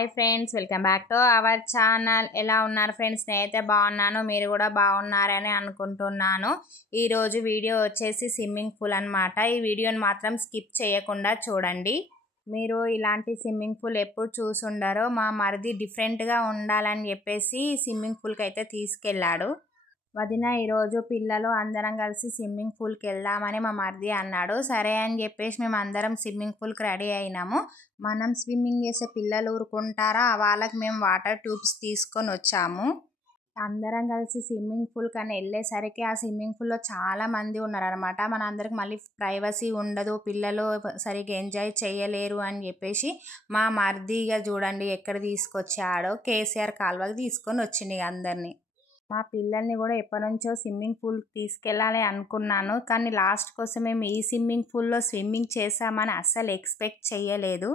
Hi friends, welcome back to our channel. ఎలా ఉన్నారు friends? నేనైతే బాగున్నాను, మీరు కూడా బాగున్నారని అనుకుంటున్నాను. ఈరోజు వీడియో వచ్చేసి స్విమ్మింగ్ పూల్ అనమాట. ఈ వీడియోని మాత్రం స్కిప్ చేయకుండా చూడండి. మీరు ఇలాంటి స్విమ్మింగ్ పూల్ ఎప్పుడు చూసుండరో, మా మరిది డిఫరెంట్గా ఉండాలని చెప్పేసి స్విమ్మింగ్ పూల్కి అయితే తీసుకెళ్ళాడు. వదిన ఈరోజు పిల్లలు అందరం కలిసి స్విమ్మింగ్ పూల్కి వెళ్దామని మా మరిది అన్నాడు. సరే అని చెప్పేసి మేము అందరం స్విమ్మింగ్ పూల్కి రెడీ అయినాము. మనం స్విమ్మింగ్ చేసే పిల్లలు ఊరుకుంటారా, వాళ్ళకి మేము వాటర్ ట్యూబ్స్ తీసుకొని వచ్చాము. అందరం కలిసి స్విమ్మింగ్ పూల్ కానీ వెళ్ళేసరికి ఆ స్విమ్మింగ్ పూల్లో చాలా మంది ఉన్నారనమాట. మన అందరికి మళ్ళీ ప్రైవసీ ఉండదు, పిల్లలు సరిగ్గా ఎంజాయ్ చేయలేరు అని చెప్పేసి మా మరిదిగా చూడండి ఎక్కడ తీసుకొచ్చాడో, కేసీఆర్ కాల్వకి తీసుకొని వచ్చింది అందరినీ. మా పిల్లల్ని కూడా ఎప్పటి నుంచో స్విమ్మింగ్ పూల్కి తీసుకెళ్ళాలి అనుకున్నాను, కానీ లాస్ట్ కోసం మేము ఈ స్విమ్మింగ్ పూల్లో స్విమ్మింగ్ చేసామని అస్సలు ఎక్స్పెక్ట్ చేయలేదు.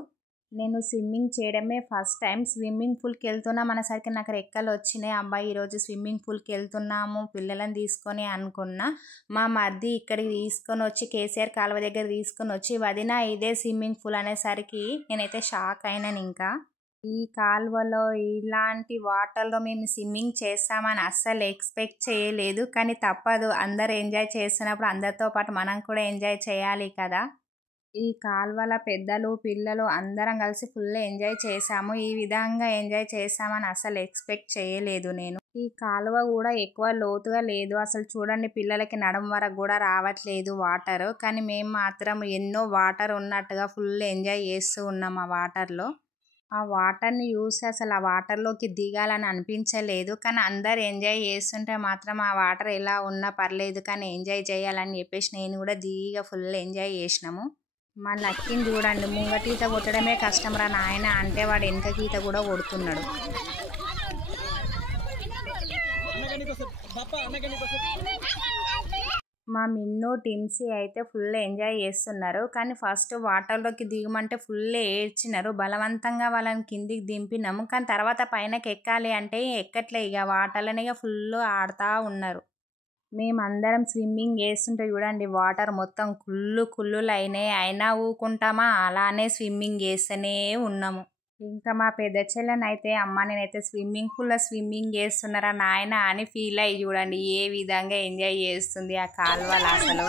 నేను స్విమ్మింగ్ చేయడమే ఫస్ట్ టైం. స్విమ్మింగ్ పూల్కి వెళ్తున్నాం అనేసరికి నాకు రెక్కలు వచ్చినాయి. అబ్బాయి ఈరోజు స్విమ్మింగ్ పూల్కి వెళ్తున్నాము పిల్లలను తీసుకొని అనుకున్నా. మా మరిది ఇక్కడికి తీసుకొని వచ్చి కేసీఆర్ కాలువ దగ్గర తీసుకొని వచ్చి, వదిన ఇదే స్విమ్మింగ్ పూల్ అనేసరికి నేనైతే షాక్ అయినాను. ఇంకా ఈ కాలువలో ఇలాంటి వాటర్లో మేము స్విమ్మింగ్ చేస్తామని అస్సలు ఎక్స్పెక్ట్ చేయలేదు, కానీ తప్పదు, అందరు ఎంజాయ్ చేస్తున్నప్పుడు అందరితో పాటు మనం కూడా ఎంజాయ్ చేయాలి కదా. ఈ కాలువల పెద్దలు పిల్లలు అందరం కలిసి ఫుల్ ఎంజాయ్ చేసాము. ఈ విధంగా ఎంజాయ్ చేసామని అసలు ఎక్స్పెక్ట్ చేయలేదు నేను. ఈ కాలువ కూడా ఎక్కువ లోతుగా లేదు, అసలు చూడండి పిల్లలకి నడుం వరకు కూడా రావట్లేదు వాటర్, కానీ మేము మాత్రం ఎన్నో వాటర్ ఉన్నట్టుగా ఫుల్ ఎంజాయ్ చేస్తూ ఉన్నాం. ఆ వాటర్లో ఆ వాటర్ని చూసి అసలు ఆ వాటర్లోకి దిగాలని అనిపించలేదు, కానీ అందరు ఎంజాయ్ చేస్తుంటే మాత్రం ఆ వాటర్ ఎలా ఉన్నా పర్లేదు కానీ ఎంజాయ్ చేయాలని చెప్పేసి నేను కూడా దిగిగా ఫుల్ ఎంజాయ్ చేసినాము. మా లక్కిని చూడండి, ముంగట ఈత కొట్టడమే కష్టం రా నాయన అంటే వాడు వెనక ఈత కూడా కొడుతున్నాడు. మా మిన్ను టిమ్సీ అయితే ఫుల్ ఎంజాయ్ చేస్తున్నారు, కానీ ఫస్ట్ వాటర్లోకి దిగమంటే ఫుల్ ఏడ్చినారు. బలవంతంగా వాళ్ళని కిందికి దింపినాము, కానీ తర్వాత పైనకి ఎక్కాలి అంటే ఎక్కట్లే, ఇక వాటర్లోనే ఇక ఫుల్ ఆడుతూ ఉన్నారు. మేమందరం స్విమ్మింగ్ చేస్తుంటే చూడండి వాటర్ మొత్తం కుళ్ళులు అయినాయి, అయినా ఊకుంటామా, అలానే స్విమ్మింగ్ చేస్తూనే ఉన్నాము. ఇంకా మా పెద్ద చెల్లెనైతే అమ్మ నేనైతే స్విమ్మింగ్ పూల్లో స్విమ్మింగ్ చేస్తున్నారా నాయన అని ఫీల్ అయ్యి చూడండి ఏ విధంగా ఎంజాయ్ చేస్తుంది ఆ కాలువలు. అసలు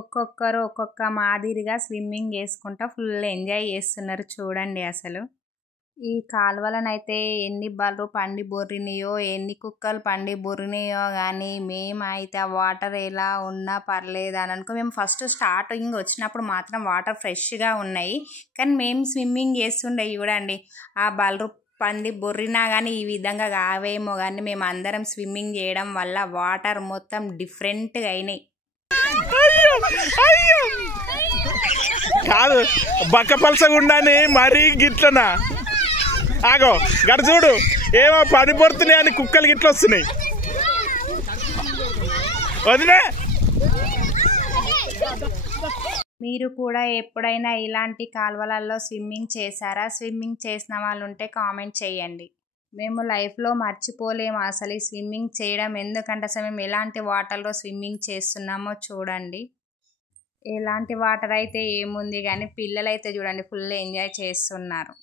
ఒక్కొక్కరు ఒక్కొక్క మాదిరిగా స్విమ్మింగ్ చేసుకుంటా ఫుల్ ఎంజాయ్ చేస్తున్నారు చూడండి. అసలు ఈ కాలువలనైతే ఎన్ని బర్రెలు పండి బొర్రినాయో, ఎన్ని కుక్కలు పండి బొర్రినాయో, కానీ మేమైతే ఆ వాటర్ ఎలా ఉన్నా పర్లేదు అని అనుకో. మేము ఫస్ట్ స్టార్టింగ్ వచ్చినప్పుడు మాత్రం వాటర్ ఫ్రెష్గా ఉన్నాయి, కానీ మేము స్విమ్మింగ్ చేస్తుండే చూడండి ఆ బర్రెలు పండి బొర్రినా కానీ ఈ విధంగా కావేమో, కానీ మేము అందరం స్విమ్మింగ్ చేయడం వల్ల వాటర్ మొత్తం డిఫరెంట్గా అయినాయి. కాదు బక్కపలసగుండాని మరీ గిట్లనా ఆగో గడ చూడు, ఏమో పడిపోతున్నాయి అని కుక్కలు గిట్ల వస్తున్నాయి. వదిలే, మీరు కూడా ఎప్పుడైనా ఇలాంటి కాలువలలో స్విమ్మింగ్ చేశారా? స్విమ్మింగ్ చేసిన వాళ్ళు ఉంటే కామెంట్ చేయండి. మేము లైఫ్లో మర్చిపోలేము అసలు ఈ స్విమ్మింగ్ చేయడం, ఎందుకంటే అసలు మేము ఎలాంటి వాటర్లో స్విమ్మింగ్ చేస్తున్నామో చూడండి. ఎలాంటి వాటర్ అయితే ఏముంది, కానీ పిల్లలైతే చూడండి ఫుల్ ఎంజాయ్ చేస్తున్నారు.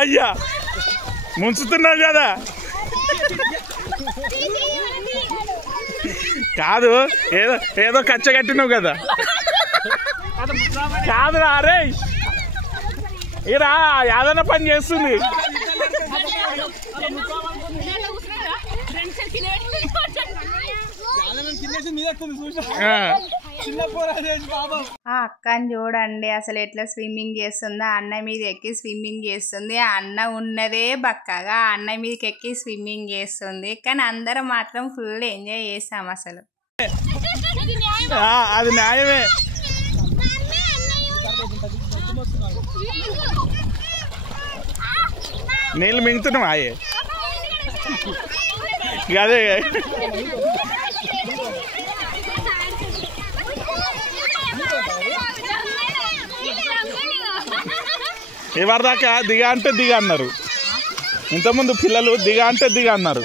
అయ్యా ముంచుతున్నావు కదా. కాదు ఏదో ఏదో కచ్చగట్టినావు కదా. కాదు అరే ఇరా యాదన్న పని చేస్తుంది. ఆ అక్కని చూడండి అసలు ఎట్లా స్విమ్మింగ్ చేస్తుందో, అన్నయ్య మీద ఎక్కి స్విమ్మింగ్ చేస్తుంది. ఆ అన్న ఉన్నదే బక్కగా అన్నయ్య మీదకి ఎక్కి స్విమ్మింగ్ చేస్తుంది, కానీ అందరం మాత్రం ఫుల్ ఎంజాయ్ చేస్తాం. అసలు అది న్యాయమే. నీళ్ళు మింగుతున్నాం ఆయే అదే ఎవరిదాకా దిగా అంటే దిగా అన్నారు. ఇంతకుముందు పిల్లలు దిగా అంటే దిగా అన్నారు.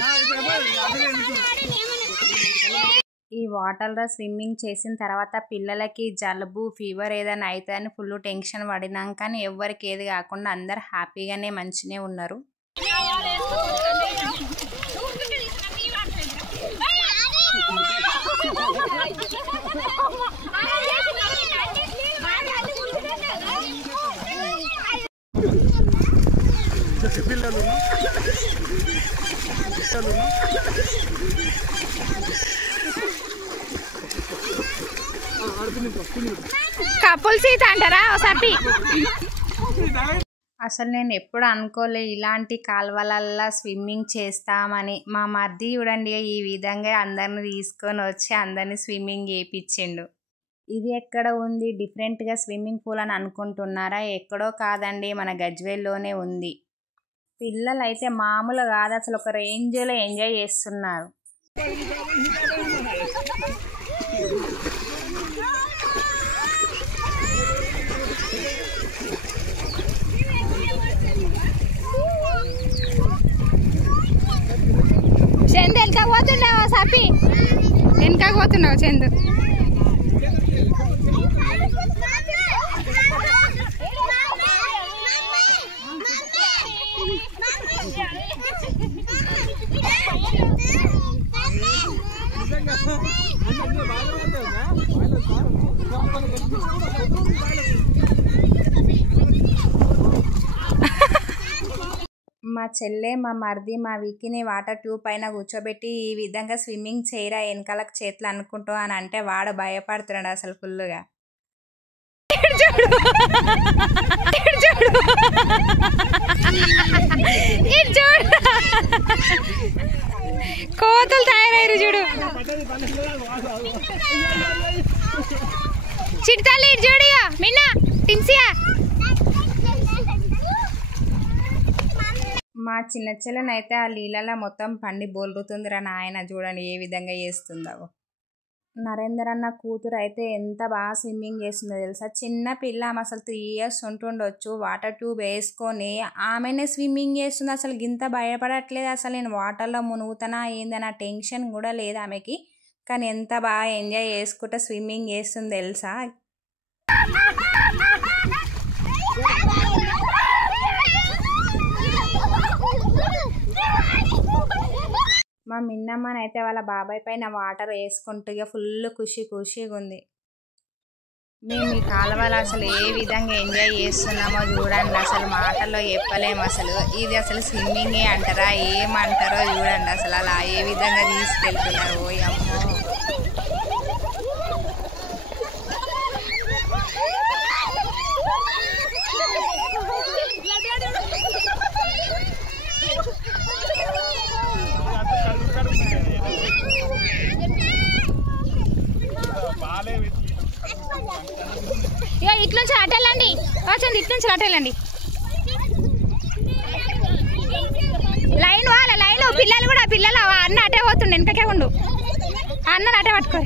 ఈ వాటర్లో స్విమ్మింగ్ చేసిన తర్వాత పిల్లలకి జలుబు ఫీవర్ ఏదైనా అయితే అని ఫుల్ టెన్షన్ పడినాం, కానీ ఎవరికి ఏది కాకుండా అందరు హ్యాపీగానే మంచిగానే ఉన్నారు. కపుల్ సీట్ అంటారా ఒకసారి. అసలు నేను ఎప్పుడు అనుకోలే ఇలాంటి కాలువలల్లో స్విమ్మింగ్ చేస్తామని. మా మర్ది చూడండి ఈ విధంగా అందరిని తీసుకొని వచ్చి అందరిని స్విమ్మింగ్ చేయించిండు. ఇది ఎక్కడ ఉంది డిఫరెంట్గా స్విమ్మింగ్ పూల్ అని అనుకుంటున్నారా? ఎక్కడో కాదండి, మన గజ్వేల్లోనే ఉంది. పిల్లలు అయితే మామూలు కాదు, అసలు ఒక రేంజ్లో ఎంజాయ్ చేస్తున్నారు. చందు వెనకపోతున్నావా? సపి వెనకపోతున్నావు చందు. మా చెల్లె మా మరిది మా విక్కీని వాటర్ ట్యూబ్ పైన కూర్చోబెట్టి ఈ విధంగా స్విమ్మింగ్ చేయరా వెనకాలకు చేతులు అనుకుంటూ అని అంటే వాడు భయపడుతున్నాడు అసలు ఫుల్గా. కోతలు తయారయ్యారు చూడు. చిట్టాలి చూడియా మిన్నా టిన్సియా. మా చిన్న చెల్లెనైతే ఆ నీళ్ళలో మొత్తం పండి బోలుతుందిరా నాయన. చూడండి ఏ విధంగా చేస్తుందో. నరేందర్ అన్న కూతురు అయితే ఎంత బాగా స్విమ్మింగ్ చేస్తుందో తెలుసా. చిన్న పిల్ల, ఆమె అసలు 3 years ఉంటుండొచ్చు. వాటర్ ట్యూబ్ వేసుకొని ఆమెనే స్విమ్మింగ్ చేస్తుంది. అసలు గింత భయపడట్లేదు. అసలు నేను వాటర్లో మునుగుతానా ఏందన్న టెన్షన్ కూడా లేదు ఆమెకి. కానీ ఎంత బాగా ఎంజాయ్ చేసుకుంటూ స్విమ్మింగ్ చేస్తుంది తెలుసా. మా మిన్నమ్మనైతే వాళ్ళ బాబాయ్ పైన వాటర్ వేసుకుంటూ ఫుల్ ఖుషిగా ఉంది. మేము ఈ కాలువలో అసలు ఏ విధంగా ఎంజాయ్ చేస్తున్నామో చూడండి. అసలు మాటల్లో చెప్పలేము. అసలు ఇది అసలు స్విమ్మింగే అంటారా ఏమంటారో చూడండి. అసలు అలా ఏ విధంగా తీసుకెళ్తున్నారు. ఓ అమ్మో. ఇట్నుంచి అటెళ్ళండి, వచ్చండి ఇట్నుంచి అటెళ్ళండి. లైన్ వాళ్ళ లైన్ పిల్లలు కూడా పిల్లలు అన్న అటే పోతుండే వెనకకే ఉండు. అన్నను అటే పట్టుకో.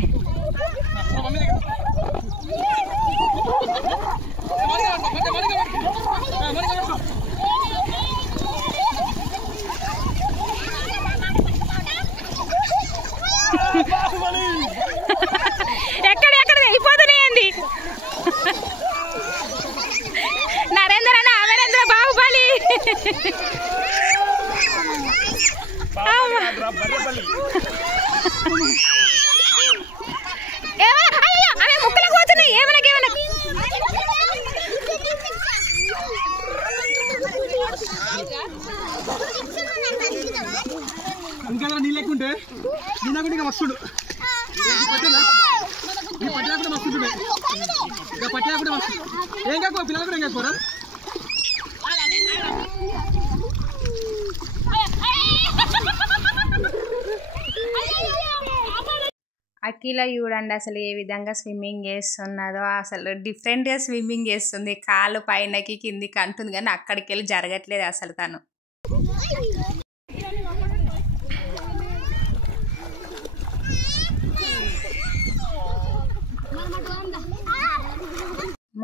ఎక్కడ అయిపోతున్నాయండి. నరేంద్ర అన్న అమరేంద్ర బాహుబలి. అవి ముక్కలకు పోతున్నాయి. ఏమన్నా ఇంకా నీళ్ళకుంటే నీళ్ళకుంటే వస్తుడు పట్టినా కూడా వస్తుండే. ఇంకా పట్టినా కూడా వస్తుంది. ఏం కాకు పిల్లలు కూడా ఏం కాకపోరా. అఖిల చూడండి అసలు ఏ విధంగా స్విమ్మింగ్ చేస్తున్నదో. అసలు డిఫరెంట్గా స్విమ్మింగ్ చేస్తుంది. కాలు పైనకి కిందికి అంటుంది కానీ అక్కడికి వెళ్ళి జరగట్లేదు అసలు తను.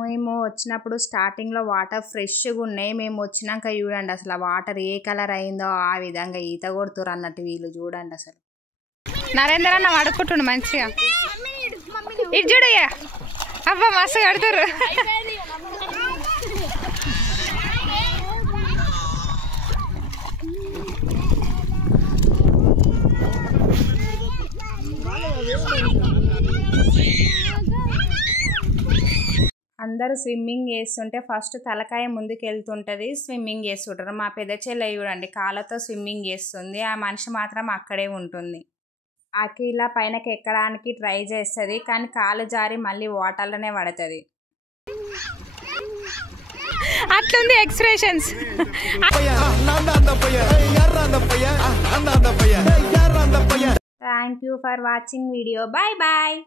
మేము వచ్చినప్పుడు స్టార్టింగ్లో వాటర్ ఫ్రెష్గా ఉన్నాయి. మేము వచ్చినాక చూడండి అసలు ఆ వాటర్ ఏ కలర్ అయిందో ఆ విధంగా ఈత కొడుతురు అన్నట్టు వీళ్ళు చూడండి. అసలు నరేంద్ర అన్న అడుక్కుంటుండు మంచిగా. ఇటు చూడయ్యా, అబ్బా మస్తు కడుతురు. అందరూ స్విమ్మింగ్ చేస్తుంటే ఫస్ట్ తలకాయ ముందుకు వెళ్తుంటుంది, స్విమ్మింగ్ చేస్తుంటారు. మా పెద్ద చెల్లె చూడండి కాళ్ళతో స్విమ్మింగ్ చేస్తుంది, ఆ మనిషి మాత్రం అక్కడే ఉంటుంది. అఖిల పైనకి ఎక్కడానికి ట్రై చేస్తుంది కానీ కాలు జారి మళ్ళీ వాటర్లోనే పడుతుంది. అట్లుంది expressions. Thank you for watching video. Bye bye.